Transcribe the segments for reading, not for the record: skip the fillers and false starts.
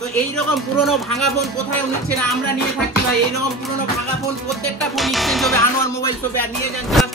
তো এইরকম পুরনো ভাঙা ফোন কোথায় নিচ্ছে না, আমরা নিয়ে থাকছি ভাই। এইরকম পুরনো ভাঙা ফোন প্রত্যেকটা ফোন এক্সচেঞ্জ হবে আনোয়ার মোবাইল শপে। আর নিয়ে যান জাস্ট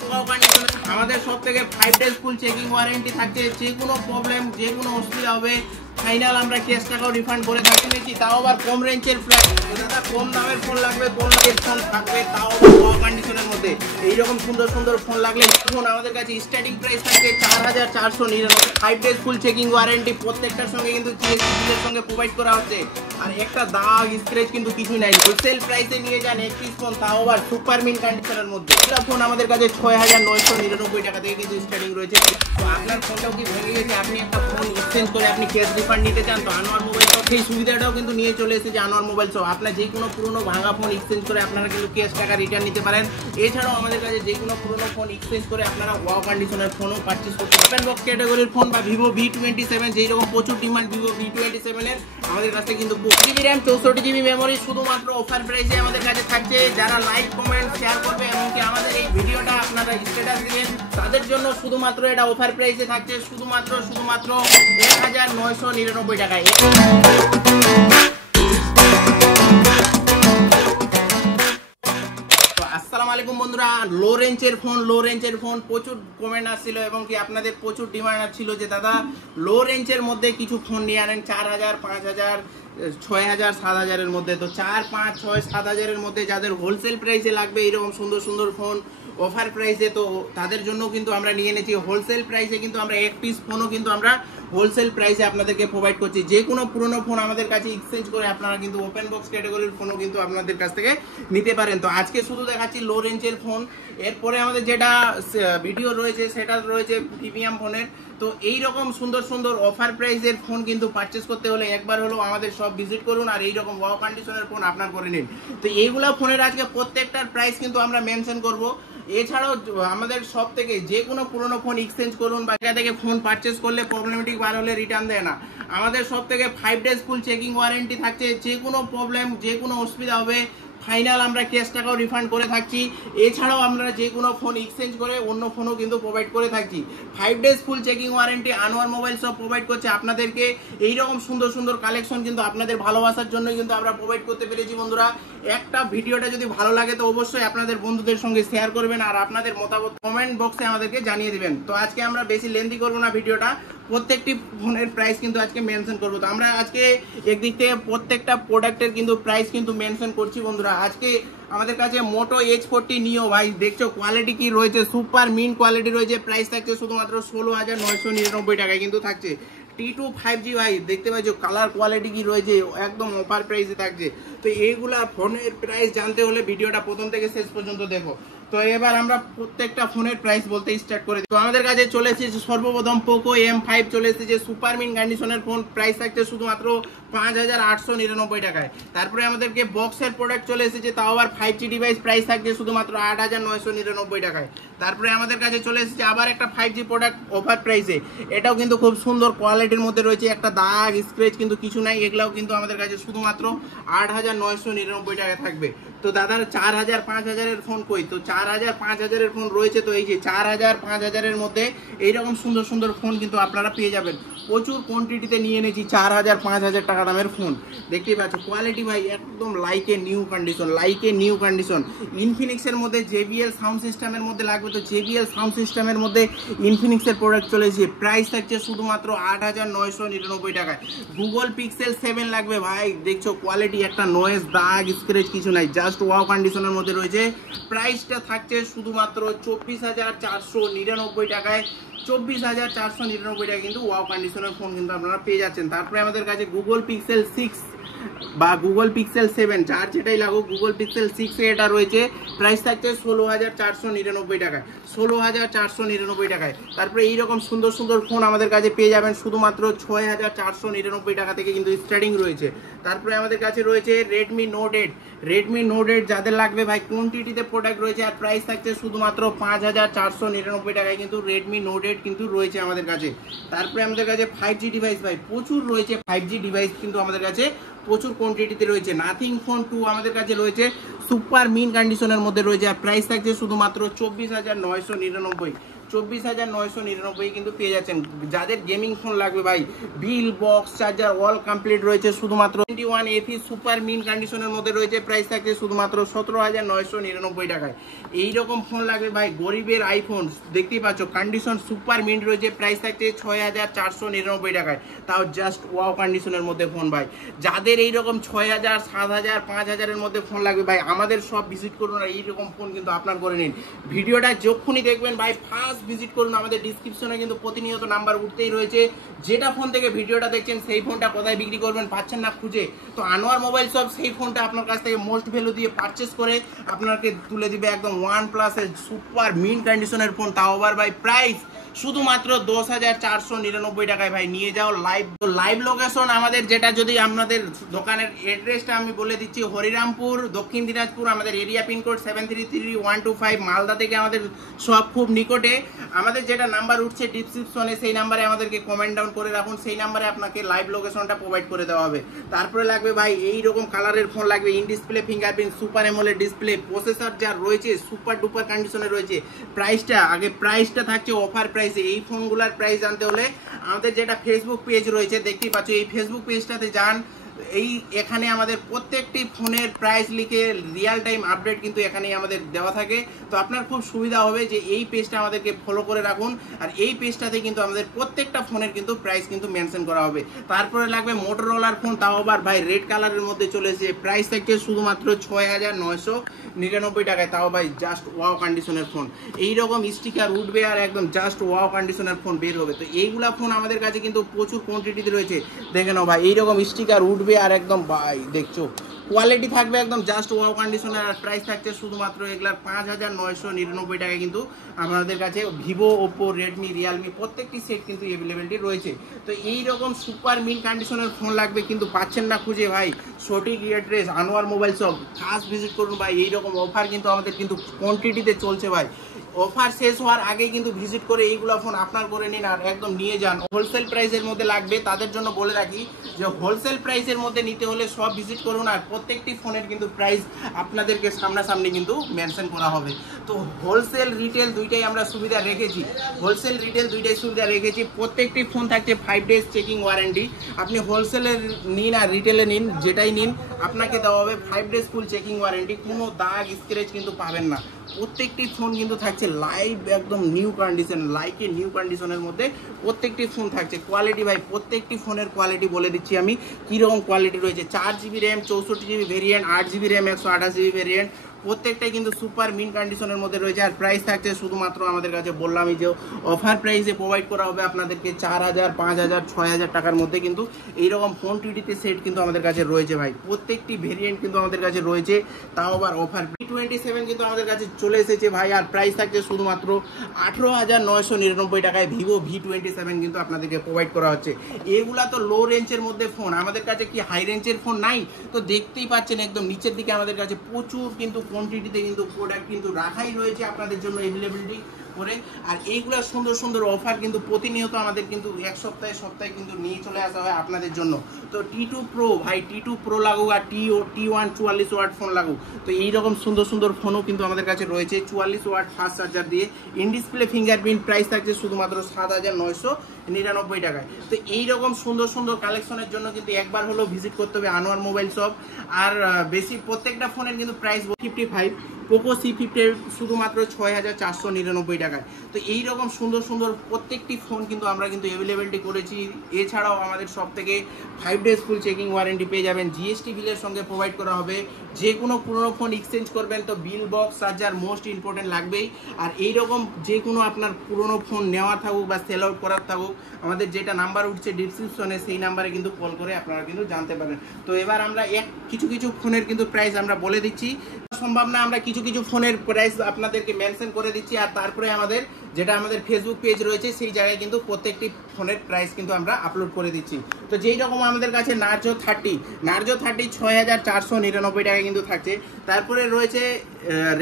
আমাদের সব থেকে 5 ডেজ ফুল চেকিং ওয়ারেন্টি থাকছে। যে কোনো প্রবলেম, যে কোনো অসুবিধা হবে ফাইনাল আমরা ক্যাশ টাকাও রিফান্ড করে থাকি। তাও আবার কম রেঞ্জের ফ্ল্যাট, দাদা কম দামের ফোন লাগবে, কম দামের ফোন থাকবে, তাও আবার লো কন্ডিশনের মধ্যে। এইরকম সুন্দর সুন্দর ফোন লাগলে ফোন আমাদের কাছে স্টার্টিং প্রাইস থাকছে 4499। 5 ডেজ ফুল চেকিং ওয়ারেন্টি, প্রত্যেকটার সঙ্গে কিন্তু জিএসটি বিলের সঙ্গে প্রোভাইড করা হচ্ছে। আর একটা দাগ স্ক্র্যাচ কিন্তু কিছুই নাই। হোলসেল প্রাইসে নিয়ে যান 1 পিস ফোন, তাও আবার সুপার মিন কন্ডিশনের মধ্যে। এটা ফোন আমাদের কাছে 6999 টাকা থেকে কিন্তু স্টার্টিং রয়েছে। তো আপনার ফোনটাও কি ভেঙে গেছে, আপনি একটা ফোন এক্সচেঞ্জ করে আপনি ক্যাশ রিফান্ড নিতে চান, তো আনোয়ার মোবাইল শপ সেই সুবিধাটাও কিন্তু নিয়ে চলে এসেছে আনোয়ার মোবাইল শপ। আপনার যে কোনো পুরনো ভাঙা ফোন এক্সচেঞ্জ করে আপনারা কিন্তু ক্যাশ টাকা রিটার্ন নিতে পারেন। এছাড়াও আমাদের কাছে যে কোনো পুরনো ফোন এক্সচেঞ্জ করে আপনারা ওয়াও কন্ডিশনের ফোনও পারচেজ করতে পারেন। ওপেন বক্স ক্যাটাগরির ফোন বা ভিভো V27, যেই রকম প্রচুর ডিমান্ড ভিভো V27 এর, আমাদের কাছে কিন্তু 4GB RAM 64GB মেমোরি শুধুমাত্র অফার প্রাইসে আমাদের কাছে থাকছে। যারা লাইক কমেন্ট শেয়ার করবে এমনকি আমাদের এই ভিডিওটা আপনারা স্ট্যাটাস দিবেন, তাদের জন্য শুধুমাত্র এটা অফার প্রাইসে থাকছে শুধুমাত্র 1999 টাকায়। আসসালামু আলাইকুম বন্ধুরা, লো রেঞ্জের ফোন প্রচুর কমেন্ট আসছিল এবং কি আপনাদের প্রচুর ডিমান্ড ছিল যে দাদা লো রেঞ্জের মধ্যে কিছু ফোন নিয়ে আনেন 4000, 5000, 6000, 7000 এর মধ্যে। তো 4, 5, 6, 7000 এর মধ্যে যাদের হোলসেল প্রাইসে লাগবে এরকম সুন্দর সুন্দর ফোন অফার প্রাইসে, তো তাদের জন্য কিন্তু আমরা নিয়ে এনেছি হোলসেল প্রাইসে। কিন্তু আমরা এক পিস ফোনও কিন্তু আমরা হোলসেল প্রাইসে আপনাদেরকে প্রোভাইড করছি। যে কোনো পুরনো ফোন আমাদের কাছে এক্সচেঞ্জ করে আপনারা কিন্তু ওপেন বক্স ক্যাটাগরির ফোনও কিন্তু আপনাদের কাছ থেকে নিতে পারেন। তো আজকে শুধু দেখাচ্ছি লো রেঞ্জের ফোন। এরপরে আমাদের যেটা ভিডিও রয়েছে সেটা রয়েছে প্রিমিয়াম ফোনের। তো এইরকম সুন্দর সুন্দর অফার প্রাইসের ফোন কিন্তু পারচেস করতে হলে একবার হলো আমাদের সব ভিজিট করুন আর এইরকম ওয়াও কন্ডিশনের ফোন আপনার করে নিন। তো এইগুলা ফোনের আজকে প্রত্যেকটার প্রাইস কিন্তু আমরা মেনশন করব। এছাড়াও আমাদের সব থেকে যে কোনো পুরনো ফোন এক্সচেঞ্জ করুন বা জায়গা থেকে ফোন পারচেস করলে প্রবলেমেটিক বার হলে রিটার্ন দেয় না। আমাদের সব থেকে 5 ডেজ ফুল চেকিং ওয়ারেন্টি থাকছে। যে কোনো প্রবলেম, যে কোনো অসুবিধা হবে ফাইনাল আমরা ক্যাশ টাকাও রিফান্ড করে থাকছি। এছাড়াও আমরা যে কোনো ফোন এক্সচেঞ্জ করে অন্য ফোনও কিন্তু প্রোভাইড করে থাকছি। 5 days full checking warranty Anwar mobile shop provide করছে আপনাদেরকে। এইরকম সুন্দর সুন্দর কালেকশন কিন্তু আপনাদের ভালোবাসার জন্য কিন্তু আমরা প্রোভাইড করতে পেরেছি। বন্ধুরা, একটা ভিডিওটা যদি ভালো লাগে তো অবশ্যই আপনাদের বন্ধুদের সঙ্গে শেয়ার করবেন আর আপনাদের মতামত কমেন্ট বক্সে আমাদেরকে জানিয়ে দিবেন। তো আজকে আমরা বেশি লেন্থি করবো না ভিডিওটা, প্রত্যেকটি ফোনের প্রাইস কিন্তু আজকে মেনশন করবো। তো আমরা আজকে একদিক থেকে প্রত্যেকটা প্রোডাক্টের কিন্তু প্রাইস কিন্তু মেনশন করছি। বন্ধুরা, আজকে আমাদের কাছে মোটো H40 নিও ভাই, দেখছো কোয়ালিটি কি রয়েছে, সুপার মিন কোয়ালিটি রয়েছে। প্রাইস থাকছে শুধুমাত্র 16,999 টাকায় কিন্তু থাকছে। T2 5G ভাই দেখতে পাচ্ছ কালার কোয়ালিটি কি রয়েছে, একদম অফার প্রাইসে থাকছে। তো এইগুলা ফোনের প্রাইস জানতে হলে ভিডিওটা প্রথম থেকে শেষ পর্যন্ত দেখো। তো এবার আমরা প্রত্যেকটা ফোনের প্রাইস বলতে স্টার্ট করে দিই। তো আমাদের কাছে চলে এসেছে সর্বপ্রথম পোকো M5 চলে এসেছে সুপার মিন কন্ডিশনের ফোন। প্রাইস থাকছে শুধুমাত্র 5899 টাকায়। তারপরে আমাদেরকে বক্সের প্রোডাক্ট চলে এসেছে, তাও আবার 5G ডিভাইস। প্রাইস থাকছে শুধুমাত্র 8999 টাকায়। তারপরে আমাদের কাছে চলে এসেছে আবার একটা 5G প্রোডাক্ট অফার প্রাইসে। এটাও কিন্তু খুব সুন্দর কোয়ালিটির মধ্যে রয়েছে, একটা দাগ স্ক্র্যাচ কিন্তু কিছু নাই। এগুলাও কিন্তু আমাদের কাছে শুধুমাত্র 8999 টাকায় থাকবে। তো দাদার 4000, 5000 এর ফোন কই? তো 4000, 5000 এর ফোন রয়েছে। তো এই যে 4000, 5000 এর মধ্যে এইরকম সুন্দর সুন্দর ফোন কিন্তু আপনারা পেয়ে যাবেন। প্রচুর কোয়ান্টিটিতে নিয়ে এনেছি 4000, 5000 টাকা দামের ফোন। দেখতেই পাচ্ছ কোয়ালিটি ভাই একদম লাইকে নিউ কন্ডিশন। ইনফিনিক্সের মধ্যে JBL সাউন্ড সিস্টেমের মধ্যে লাগবে, তো JBL সাউন্ড সিস্টেমের মধ্যে ইনফিনিক্সের প্রোডাক্ট চলে এসেছে। প্রাইস থাকছে শুধুমাত্র 8999 টাকায়। গুগল পিক্সেল 7 লাগবে ভাই, দেখছো কোয়ালিটি, একটা নয়েজ দাগ স্ক্র্যাচ কিছু নাই, জাস্ট ওয়াও কন্ডিশনের মধ্যে রয়েছে। প্রাইসটা থাকছে শুধুমাত্র 24,499 টাকায়। 24,499 টাকা কিন্তু ওয়াও কন্ডিশনের ফোন কিন্তু আপনারা পেয়ে যাচ্ছেন। তারপরে আমাদের কাছে গুগল পিক্সেল 6 বা গুগল পিক্সেল 7, যার যেটাই লাগুক, গুগল পিক্সেল 6 এ এটা রয়েছে। প্রাইস থাকছে 16,499 টাকায়। 16,499 টাকায়। তারপরে এইরকম সুন্দর সুন্দর ফোন আমাদের কাছে পেয়ে যাবেন শুধুমাত্র 6,499 টাকা থেকে কিন্তু স্টার্টিং রয়েছে। তারপরে আমাদের কাছে রয়েছে রেডমি নোট 8 যাদের লাগবে ভাই, কোয়ান্টিটিতে প্রোডাক্ট রয়েছে। আর প্রাইস থাকছে শুধুমাত্র 5,499 টাকায় কিন্তু রেডমি নোট 8 কিন্তু রয়েছে আমাদের কাছে। তারপরে আমাদের কাছে 5G ডিভাইস ভাই প্রচুর রয়েছে। 5G ডিভাইস কিন্তু আমাদের কাছে প্রচুর কোয়ান্টিটিতে রয়েছে। নাথিং ফোন 2 আমাদের কাছে রয়েছে, সুপার মিন কন্ডিশনের মধ্যে রয়েছে। আর প্রাইস থাকছে শুধুমাত্র 24,999। 24,999 কিন্তু পেয়ে যাচ্ছেন। যাদের গেমিং ফোন লাগবে ভাই, bill box charger all complete রয়েছে, শুধুমাত্র 21 এফি সুপার মিন কন্ডিশনের মধ্যে রয়েছে, প্রাইস থাকছে শুধুমাত্র 17,999 টাকায়। এইরকম ফোন লাগবে ভাই, গরিবের আইফোন দেখতেই পাচ্ছ, কন্ডিশন সুপার মিন্ট রয়েছে, প্রাইস থাকছে 6,499 টাকায়, তাও জাস্ট ওয়াও কন্ডিশনের মধ্যে ফোন ভাই। যাদের এইরকম 6,000, 7,000, 5,000-এর মধ্যে ফোন লাগবে ভাই, আমাদের সব ভিজিট করুন আর এইরকম ফোন কিন্তু আপনার করে নিন। ভিডিওটা যখনই দেখবেন ভাই ফার্স্ট ভিজিট করুন, আমাদের ডিসক্রিপশনে কিন্তু প্রতিনিয়ত নাম্বার উঠতেই রয়েছে। যেটা ফোন থেকে ভিডিওটা দেখছেন সেই ফোনটা কোথায় বিক্রি করবেন পাচ্ছেন না খুঁজে, তো আনোয়ার মোবাইল শপ সেই ফোনটা আপনার কাছ থেকে মোস্ট ভ্যালু দিয়ে পারচেস করে আপনাকে তুলে দিবে একদম OnePlus এর সুপার মিন কন্ডিশনের ফোন, তাও আবার ভাই প্রাইস শুধুমাত্র 10,499 টাকায় ভাই। নিয়ে যাও লাইভ লোকেশন আমাদের, যেটা যদি আপনাদের দোকানের অ্যাড্রেসটা আমি বলে দিচ্ছি, হরিরামপুর, দক্ষিণ দিনাজপুর, আমাদের এরিয়া পিনকোড 733125, মালদা থেকে আমাদের সব খুব নিকটে। আমাদের যেটা নাম্বার উঠছে ডিসক্রিপশনে সেই নাম্বারে আমাদেরকে কমেন্ট ডাউন করে রাখুন, সেই নাম্বারে আপনাকে লাইভ লোকেশনটা প্রোভাইড করে দেওয়া হবে। তারপরে লাগবে ভাই এইরকম কালারের ফোন লাগবে, in display fingerprint super AMOLED display, processor যা রয়েছে সুপার ডুপার কন্ডিশনে রয়েছে। প্রাইসটা থাকছে অফার প্রাইসে। এই ফোনগুলোর প্রাইস জানতে হলে আমাদের যেটা ফেসবুক পেজ রয়েছে দেখতেই পাচ্ছ, এই ফেসবুক পেজটাতে যান, এখানে আমাদের প্রত্যেকটি ফোনের প্রাইস লিখে রিয়েল টাইম আপডেট কিন্তু এখানেই আমাদের দেওয়া থাকে। তো আপনার খুব সুবিধা হবে যে এই পেজটা আমাদেরকে ফলো করে রাখুন, আর এই পেজটাতে কিন্তু আমাদের প্রত্যেকটা ফোনের কিন্তু প্রাইস কিন্তু মেনশন করা হবে। তারপরে লাগবে মোটরোলার ফোন, তাও আবার ভাই রেড কালারের মধ্যে চলেছে, প্রাইস থাকছে শুধুমাত্র 6,999 টাকায়, তাও ভাই জাস্ট ওয়াও কন্ডিশনের ফোন। এইরকম স্টিকার উঠবে আর একদম জাস্ট ওয়াও কন্ডিশনের ফোন বের হবে। তো এইগুলা ফোন আমাদের কাছে কিন্তু প্রচুর কোয়ান্টিটিতে রয়েছে, দেখে নাও ভাই, এইরকম স্টিকার উঠবে আর একদম ভাই দেখছো কোয়ালিটি থাকবে একদম জাস্ট ওয়াও কন্ডিশনের। আর প্রাইস থাকছে শুধুমাত্র এগুলার 5,999 টাকা কিন্তু আমাদের কাছে। ভিভো, ওপো, রেডমি, রিয়েলমি প্রত্যেকটি সেট কিন্তু অ্যাভেলেবেলিটি রয়েছে। তো এইরকম সুপার মিন কন্ডিশনের ফোন লাগবে কিন্তু পাচ্ছেন না খুঁজে ভাই, সঠিক address Anwar mobile shop, first visit করুন ভাই। এইরকম অফার কিন্তু আমাদের কিন্তু কোয়ান্টিটিতে চলছে ভাই, অফার শেষ হওয়ার আগে কিন্তু ভিজিট করে এইগুলো ফোন আপনার করে নিন আর একদম নিয়ে যান। হোলসেল প্রাইসের মধ্যে লাগবে তাদের জন্য বলে রাখি যে হোলসেল প্রাইসের মধ্যে নিতে হলে সব ভিজিট করুন, আর প্রত্যেকটি ফোনের কিন্তু প্রাইস আপনাদেরকে সামনাসামনি কিন্তু মেনশন করা হবে। তো হোলসেল রিটেল দুইটাই আমরা সুবিধা রেখেছি, প্রত্যেকটি ফোন থাকছে 5 ডেজ চেকিং ওয়ারেন্টি। আপনি হোলসেলে নিন আর রিটেলে নিন, যেটাই নিন আপনাকে দেওয়া হবে 5 ডেজ ফুল চেকিং ওয়ারেন্টি, কোনো দাগ স্ক্র্যাচ কিন্তু পাবেন না। প্রত্যেকটি ফোন কিন্তু থাকছে লাইভ একদম নিউ কন্ডিশনের মধ্যে প্রত্যেকটি ফোন থাকছে। কোয়ালিটি ভাই প্রত্যেকটি ফোনের কোয়ালিটি বলে দিচ্ছি আমি কীরকম কোয়ালিটি রয়েছে। 4GB RAM, 64GB variant, 8GB RAM, 128GB variant, প্রত্যেকটাই কিন্তু সুপার মিন কন্ডিশনের মধ্যে রয়েছে। আর প্রাইস থাকছে শুধুমাত্র আমাদের কাছে বললামই যে অফার প্রাইসে প্রোভাইড করা হবে আপনাদেরকে 4,000, 5,000, 6,000 টাকার মধ্যে কিন্তু এইরকম ফোন টিডিতে সেট কিন্তু আমাদের কাছে রয়েছে ভাই। প্রত্যেকটি ভেরিয়েন্ট কিন্তু আমাদের কাছে রয়েছে, তাও আবার অফার। V27 কিন্তু আমাদের কাছে চলে এসেছে ভাই, আর প্রাইস থাকছে শুধুমাত্র 18,999 টাকায়। ভিভো V27 কিন্তু আপনাদেরকে প্রোভাইড করা হচ্ছে। এগুলা তো লো রেঞ্জের মধ্যে ফোন, আমাদের কাছে কি হাই রেঞ্জের ফোন নাই? তো দেখতেই পাচ্ছেন একদম নিচের দিকে আমাদের কাছে প্রচুর কিন্তু কোয়ান্টিটিতে কিন্তু প্রোডাক্ট কিন্তু রাখাই রয়েছে আপনাদের জন্য অ্যাভেলেবিলিটি করে। আর এইগুলা সুন্দর সুন্দর অফার কিন্তু প্রতিনিয়ত আমাদের কিন্তু এক সপ্তাহে কিন্তু নিয়ে চলে আসা হয় আপনাদের জন্য। তো T2 Pro ভাই, T2 Pro লাগুক আর T1 44 ওয়াট ফোন লাগুক, তো এইরকম সুন্দর সুন্দর ফোনও কিন্তু আমাদের কাছে রয়েছে 44 ওয়াট ফাস্ট চার্জার দিয়ে, ইন ডিসপ্লে ফিঙ্গারপ্রিন্ট। প্রাইস থাকছে শুধুমাত্র 7,999 টাকায়। তো এইরকম সুন্দর সুন্দর কালেকশনের জন্য কিন্তু একবার হলেও ভিজিট করতে হবে আনোয়ার মোবাইল শপ। আর বেশি প্রত্যেকটা ফোনের কিন্তু প্রাইস 55, পোকো C50 শুধুমাত্র 6,499 টাকায়। তো এইরকম সুন্দর সুন্দর প্রত্যেকটি ফোন কিন্তু আমরা কিন্তু অ্যাভেলেবিলিটি করেছি। এছাড়াও আমাদের সব থেকে 5 ডেজ ফুল চেকিং ওয়ারেন্টি পেয়ে যাবেন, জিএসটি বিলের সঙ্গে প্রোভাইড করা হবে। যে কোনো পুরোনো ফোন এক্সচেঞ্জ করবেন তো বিল, বক্স, চার্জার মোস্ট ইম্পর্টেন্ট লাগবেই। আর এইরকম যে কোনো আপনার পুরোনো ফোন নেওয়া থাকুক বা সেল আউট করার থাকুক, আমাদের যেটা নাম্বার উঠছে ডিসক্রিপশনে সেই নাম্বারে কিন্তু কল করে আপনারা কিন্তু জানতে পারবেন। তো এবার আমরা কিছু ফোনের কিন্তু প্রাইস আমরা বলে দিচ্ছি, সম্ভব না আমরা কিছু ফোনের প্রাইস আপনাদেরকে মেনশন করে দিচ্ছি। আর তারপরে আমাদের ফেসবুক পেজ রয়েছে সেই জায়গায় কিন্তু প্রত্যেকটি ফোনের প্রাইস কিন্তু আমরা আপলোড করে দিচ্ছি। তো যেই রকম আমাদের কাছে নার্জো 30 6,499 টাকা কিন্তু থাকছে। তারপরে রয়েছে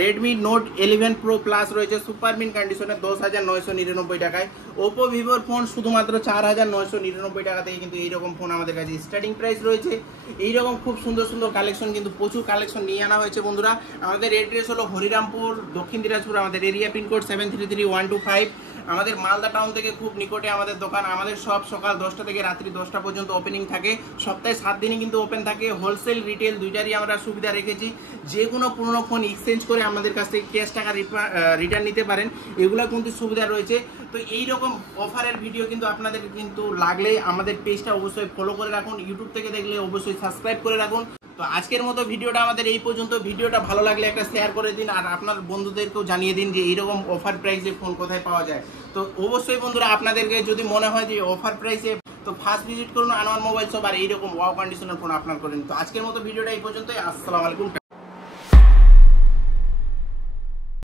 রেডমি নোট 11 প্রো প্লাস রয়েছে সুপার মিন কন্ডিশনে 10,999 টাকায়। ওপো ভিভোর ফোন শুধুমাত্র 4,999 টাকা থেকে কিন্তু এইরকম ফোন আমাদের কাছে স্টার্টিং প্রাইস রয়েছে। এইরকম খুব সুন্দর সুন্দর কালেকশন কিন্তু প্রচুর কালেকশন নিয়ে আনা হয়েছে বন্ধুরা। আমাদের এড্রেস হলো হরিরামপুর, দক্ষিণ দিনাজপুর, আমাদের এরিয়া পিনকোড 733125। আমাদের মালদা টাউন থেকে খুব নিকটে আমাদের দোকান। আমাদের সব সকাল 10টা থেকে রাত্রি 10টা পর্যন্ত ওপেনিং থাকে। সপ্তাহে 7 দিনই কিন্তু ওপেন থাকে। হোলসেল রিটেল দুইটারই আমরা সুবিধা রেখেছি। যে কোনো পুরনো ফোন এক্সচেঞ্জ করে আমাদের কাছ থেকে ক্যাশ টাকা রিটার্ন নিতে পারেন, এগুলো কিন্তু সুবিধা রয়েছে। তো এই রকম অফারের ভিডিও কিন্তু আপনাদের কিন্তু লাগলে আমাদের পেজটা অবশ্যই ফলো করে রাখুন। ইউটিউব থেকে দেখলে অবশ্যই সাবস্ক্রাইব করে রাখুন। তো আজকের মতো ভিডিওটা আমাদের এই পর্যন্ত। ভিডিওটা ভালো লাগলে একটা শেয়ার করে দিন, আর আপনার বন্ধুদেরকেও জানিয়ে দিন যে এইরকম অফার প্রাইসে ফোন কোথায় পাওয়া যায়। তো অবশ্যই বন্ধুরা, আপনাদেরকে যদি মনে হয় যে অফার প্রাইসে, তো ফার্স্ট ভিজিট করুন আনোয়ার মোবাইল শপ, আর এইরকম ওয়াও কন্ডিশনের ফোন আপনার করেন। তো আজকের মতো ভিডিওটা এই পর্যন্তই। আসসালামু আলাইকুম।